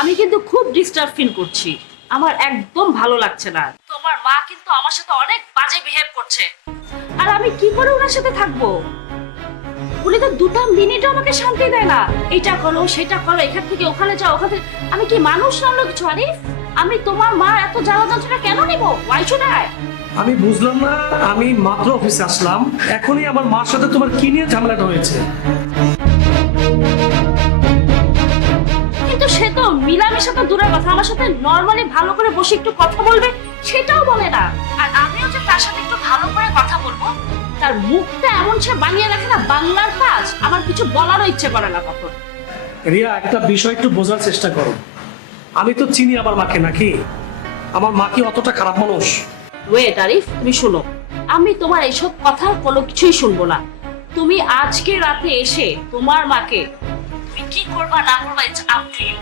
আমি কিন্তু খুব ডিস্টার্ব ফিল করছি, আমার একদম ভালো লাগছে না। তোমার মা কিন্তু আমার সাথে অনেক বাজে বিহেভ করছে, আর আমি কি করে ওনার সাথে থাকবো? উনি তো দুটা মিনিটও আমাকে শান্তি দেয় না। এটা করো, সেটা করো, এখান থেকে ওখানে যাও, ওখান থেকে। আমি কি মানুষ নামলো কিছু আরিফ? আমি তোমার মা এত জ্বালা যন্ত্রণা কেন নিব? Why should I? আমি বুঝলাম না, আমি মাত্র অফিসে আসলাম, এখনই আমার মার সাথে তোমার কি নিয়ে ঝামেলাটা হয়েছে? কিন্তু সে তো মিলামেশা তো দূরের কথা, আমার সাথে নর্মালি ভালো করে বসে একটু কথা বলবে সেটাও বলে না। আর আমিও যে তার সাথে একটু ভালো করে কথা বলবো, তার মুখটা এমন সে বানিয়ে রাখে না, বাংলার কাজ আমার কিছু বলারও ইচ্ছে করে না কখন। রিয়া, একটা বিষয় একটু বোঝার চেষ্টা করো। আমি তো চিনি আমার মাকে, নাকি আমার মা কি অতটা খারাপ মানুষ? ওয়েট আরিফ, তুমি শোনো, আমি তোমার এইসব কথা কোনো কিছুই শুনবো না। তুমি আজকে রাতে এসে তোমার মাকে তুমি কি করবা না করবা, ইটস আপ টু ইউ।